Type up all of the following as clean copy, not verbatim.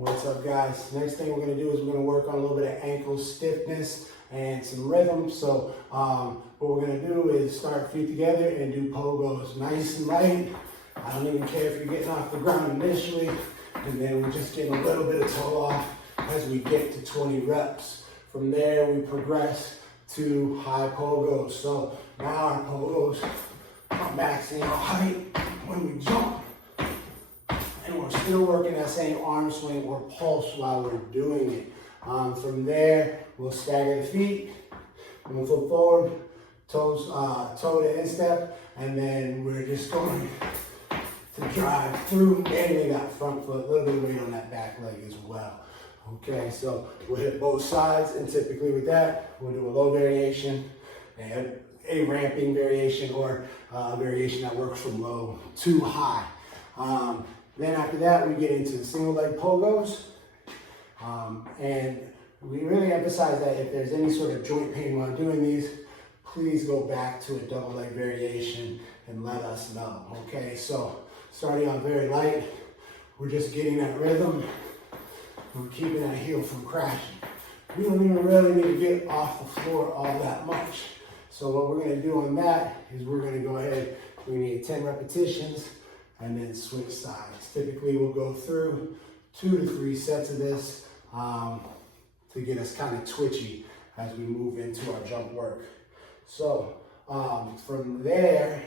What's up, guys? Next thing we're going to do is we're going to work on a little bit of ankle stiffness and some rhythm. So what we're going to do is start feet together and do pogos nice and light. I don't even care if you're getting off the ground initially, and then we're just getting a little bit of toe off as we get to 20 reps. From there, we progress to high pogos. So now our pogos are maxing out height when we jump. And we're still working that same arm swing or pulse while we're doing it. From there, we'll stagger the feet, move forward, toes, toe to instep, and then we're just going to drive through, mainly that front foot, a little bit of weight on that back leg as well. Okay, so we'll hit both sides, and typically with that, we'll do a low variation, and a ramping variation, or a variation that works from low to high. Then after that, we get into single leg pogos. And we really emphasize that if there's any sort of joint pain while doing these, please go back to a double leg variation and let us know. Okay, so starting off very light, we're just getting that rhythm. We're keeping that heel from crashing. We don't even really need to get off the floor all that much. So what we're gonna do on that is we're gonna go ahead, we need 10 repetitions, and then switch sides. Typically, we'll go through 2 to 3 sets of this to get us kind of twitchy as we move into our jump work. So from there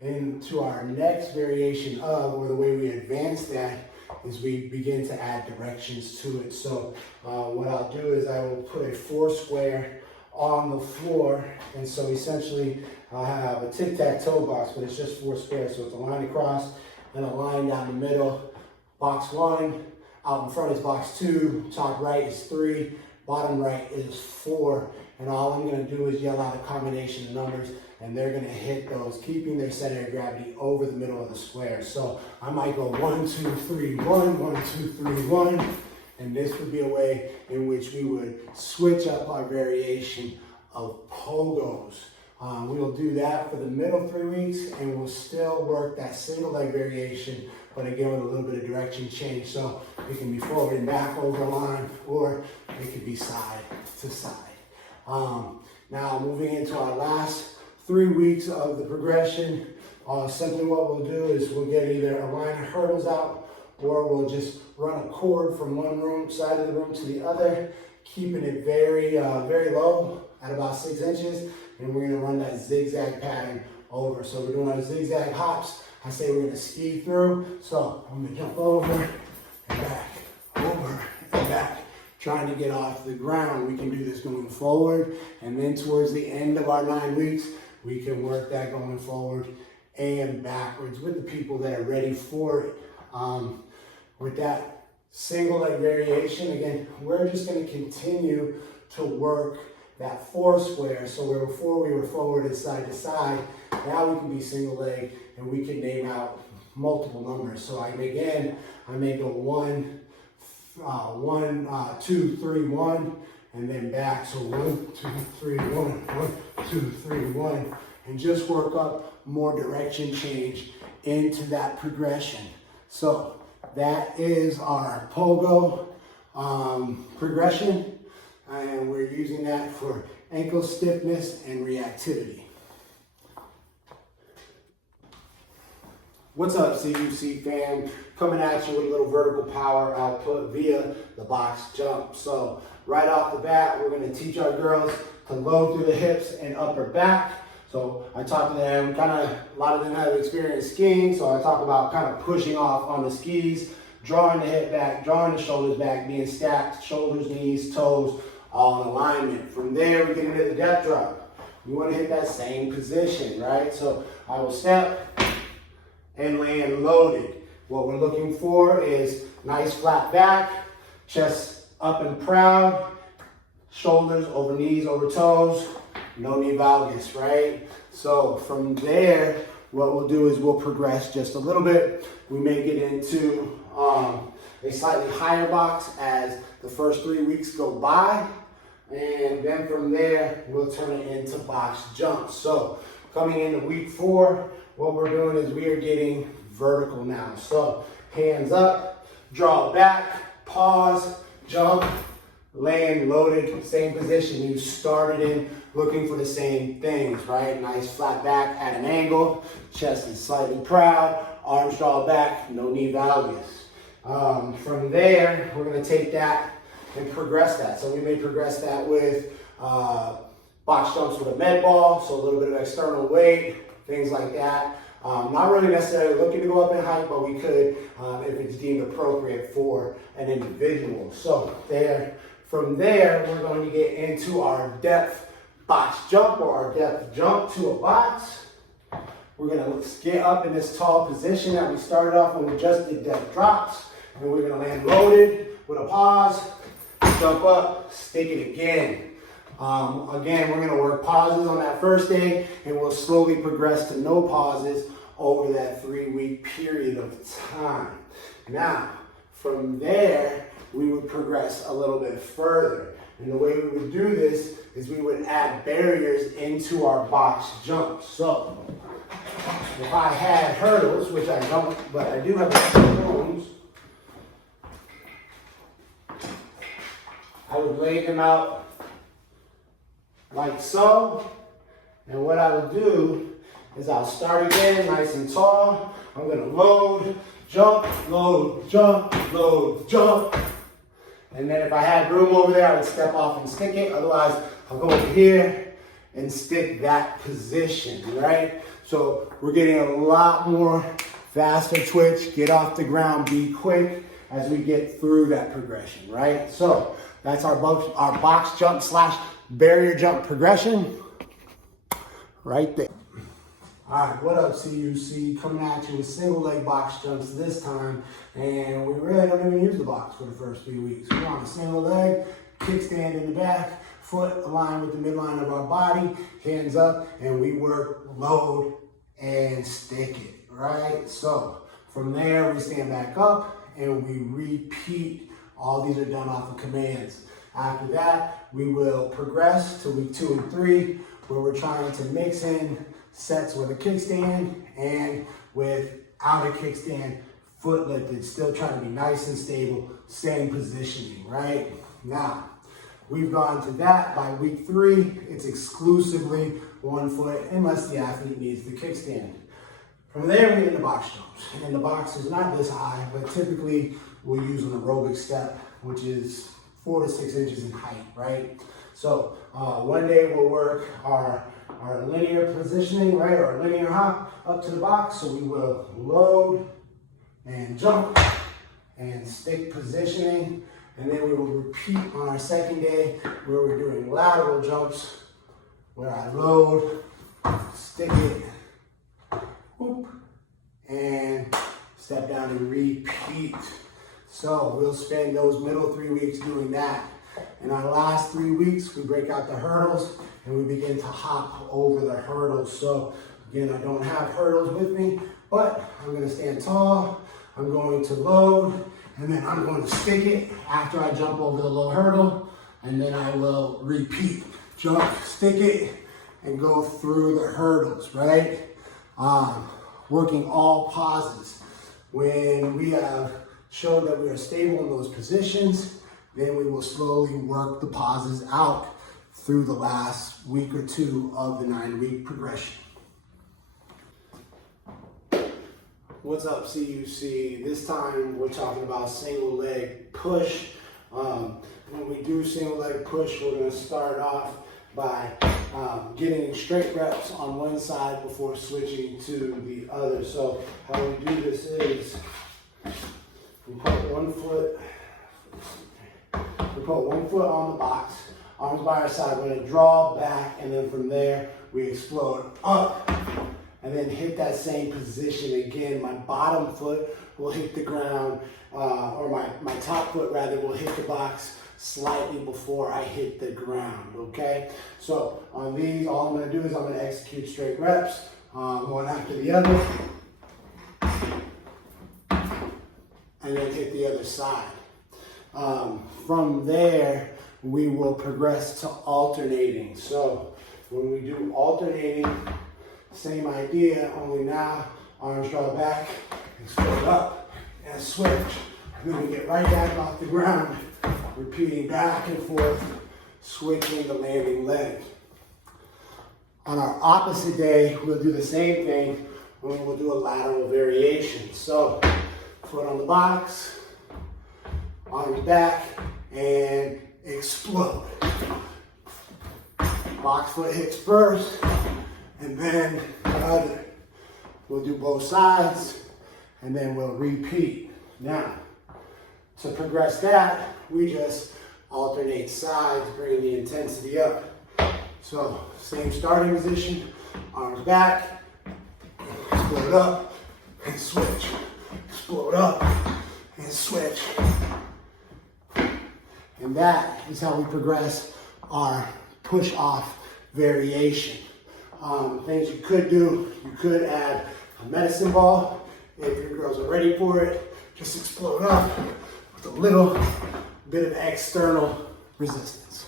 into our next variation of, or the way we advance that, is we begin to add directions to it. So what I'll do is I will put a 4 square on the floor, and so essentially I'll have a tic-tac-toe box, but it's just 4 squares, so it's a line across and a line down the middle. Box 1, out in front is box 2, top right is 3, bottom right is 4, and all I'm going to do is yell out a combination of numbers, and they're going to hit those, keeping their center of gravity over the middle of the square. So I might go 1, 2, 3, 1, 1, 2, 3, 1, and this would be a way in which we would switch up our variation of pogos. We will do that for the middle 3 weeks, and we'll still work that single leg variation, but again with a little bit of direction change. So it can be forward and back over a line, or it could be side to side. Now moving into our last 3 weeks of the progression, simply what we'll do is we'll get either a line of hurdles out, or we'll just run a cord from one side of the room to the other, keeping it very, very low at about 6 inches. And we're gonna run that zigzag pattern over. So we're doing our zigzag hops. I say we're gonna ski through. So I'm gonna jump over and back, over and back, trying to get off the ground. We can do this going forward, and then towards the end of our 9 weeks, we can work that going forward and backwards with the people that are ready for it. With that single leg variation, again, we're just gonna continue to work that 4 square. So where before we were forward and side to side, now we can be single leg, and we can name out multiple numbers. So I may go 1, 2, 3, 1, and then back. So 1, 2, 3, 1, 1, 2, 3, 1, and just work up more direction change into that progression. So that is our pogo progression. And we're using that for ankle stiffness and reactivity. What's up, CUC fam? Coming at you with a little vertical power output via the box jump. So right off the bat, we're gonna teach our girls to load through the hips and upper back. So I talk to them, a lot of them have experience skiing, so I talk about kind of pushing off on the skis, drawing the hip back, drawing the shoulders back, being stacked, shoulders, knees, toes, all in alignment. From there, we get into the depth drop. We want to hit that same position, right? So I will step and land loaded. What we're looking for is nice flat back, chest up and proud, shoulders over knees, over toes, no knee valgus, right? So from there, what we'll do is we'll progress just a little bit. We may get into a slightly higher box as the first 3 weeks go by, and then from there we'll turn it into box jumps. So coming into week 4, what we're doing is we are getting vertical now. So hands up, draw back, pause, jump, land, loaded, same position you started in, looking for the same things, right? Nice flat back at an angle, chest is slightly proud, arms draw back, no knee valgus. From there, we're gonna take that and progress that. So we may progress that with box jumps with a med ball, so a little bit of external weight, things like that. Not really necessarily looking to go up in height, but we could if it's deemed appropriate for an individual. So from there, we're going to get into our depth box jump or our depth jump to a box. We're gonna get up in this tall position that we started off when we just did depth drops. And we're gonna land loaded with a pause, jump up, stick it again. Again, we're gonna work pauses on that first day, and we'll slowly progress to no pauses over that 3-week period of time. Now, from there, we would progress a little bit further. And the way we would do this is we would add barriers into our box jump. So, if I had hurdles, which I don't, but I do have stones, I would lay them out like so. And what I would do is I'll start again nice and tall. I'm gonna load, jump, load, jump, load, jump. And then if I had room over there, I would step off and stick it. Otherwise, I'll go over here and stick that position, right? So we're getting a lot more faster twitch, get off the ground, be quick as we get through that progression, right? So that's our box jump / barrier jump progression right there. All right, what up, CUC? Coming at you with single leg box jumps this time, and we really don't even use the box for the first 3 weeks. We're on a single leg, kickstand in the back, foot aligned with the midline of our body, hands up, and we work load and stick it, right? So from there, we stand back up and we repeat. All these are done off of commands. After that, we will progress to week 2 and 3, where we're trying to mix in sets with a kickstand and without a kickstand, foot lifted, still trying to be nice and stable, same positioning, right? Now, we've gone to that. By week 3, it's exclusively 1 foot, unless the athlete needs the kickstand. From there, we get into box jumps. And the box is not this high, but typically we'll use an aerobic step, which is 4 to 6 inches in height, right? So one day we'll work our linear positioning, right, or linear hop up to the box. So we will load and jump and stick positioning. And then we will repeat on our second day where we're doing lateral jumps, where I load, stick it, whoop, and step down and repeat. So we'll spend those middle 3 weeks doing that. In our last 3 weeks, we break out the hurdles and we begin to hop over the hurdles. So again, I don't have hurdles with me, but I'm gonna stand tall, I'm going to load, and then I'm going to stick it after I jump over the low hurdle, and then I will repeat. Jump, stick it, and go through the hurdles, right? Working all pauses. When we have showed that we are stable in those positions, then we will slowly work the pauses out through the last week or 2 of the 9-week progression. What's up, CUC? This time we're talking about single leg push. When we do single leg push, we're going to start off by getting straight reps on one side before switching to the other. So how we do this is we put one foot on the box, arms by our side. We're going to draw back, and then from there we explode up and then hit that same position again. My bottom foot will hit the ground, or my top foot rather will hit the box slightly before I hit the ground, okay? So on these, all I'm gonna do is I'm gonna execute straight reps, one after the other, and then hit the other side. From there, we will progress to alternating. So when we do alternating, same idea, only now arms draw back, explode up, and switch. And then we get right back off the ground, repeating back and forth, switching the landing leg. On our opposite day, we'll do the same thing, and we'll do a lateral variation. So, foot on the box, arms back, and explode. Box foot hits first, and then the other. We'll do both sides, and then we'll repeat. Now, to progress that, we just alternate sides, bringing the intensity up. So, same starting position, arms back, explode up, and switch. Explode up, and switch. And that is how we progress our push-off variation. Things you could do, you could add a medicine ball. If your girls are ready for it, just explode up with a little bit of external resistance.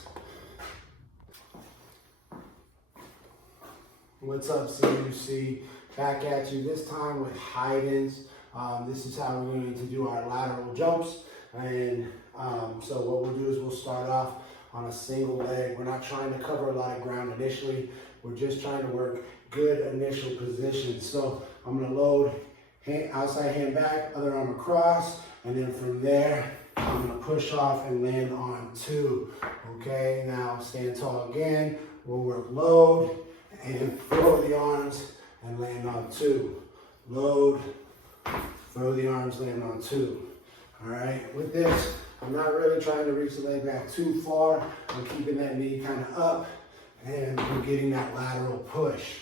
What's up, CUC? Back at you, this time with Haydn's. This is how we're going to do our lateral jumps. And so what we'll do is we'll start off on a single leg. We're not trying to cover a lot of ground initially. We're just trying to work good initial positions. So I'm going to load outside hand back, other arm across, and then from there, I'm going to push off and land on 2. Okay, now stand tall again. We'll work load and throw the arms and land on 2. Load, throw the arms, land on 2. All right, with this, I'm not really trying to reach the leg back too far. I'm keeping that knee kind of up, and we're getting that lateral push.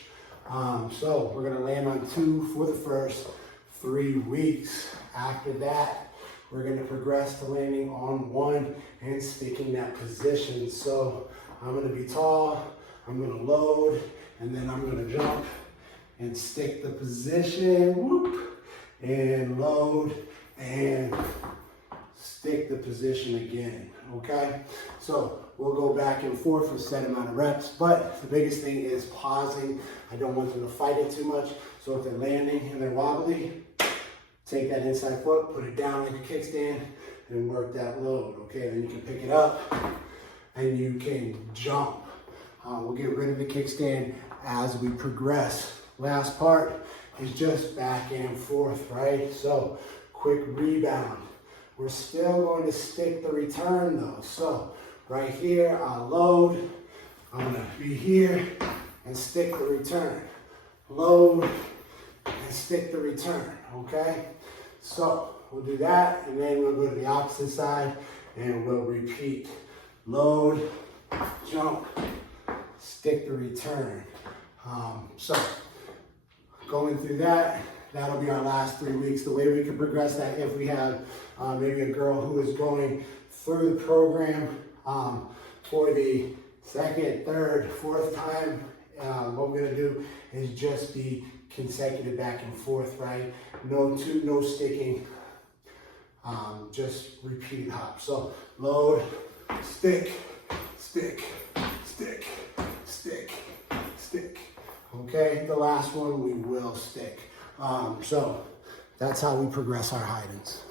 So we're gonna land on 2 for the first 3 weeks. After that, we're gonna progress to landing on 1 and sticking that position. So I'm gonna be tall, I'm gonna load, and then I'm gonna jump and stick the position, whoop, and load, and stick the position again, okay? So we'll go back and forth for a set amount of reps, but the biggest thing is pausing. I don't want them to fight it too much. So if they're landing and they're wobbly, take that inside foot, put it down like a kickstand, and work that load, okay? Then you can pick it up and you can jump. We'll get rid of the kickstand as we progress. Last part is just back and forth, right? So quick rebound. We're still going to stick the return though. So right here, I'll load. I'm gonna be here and stick the return. Load and stick the return, okay? So we'll do that, and then we'll go to the opposite side and we'll repeat. Load, jump, stick the return. So going through that, that'll be our last 3 weeks. The way we can progress that, if we have maybe a girl who is going through the program for the second, third, fourth time, what we're gonna do is just be consecutive back and forth, right? No sticking, just repeat hop. So load, stick, stick, stick, stick, stick. Okay, the last one we will stick. So that's how we progress our Haydns.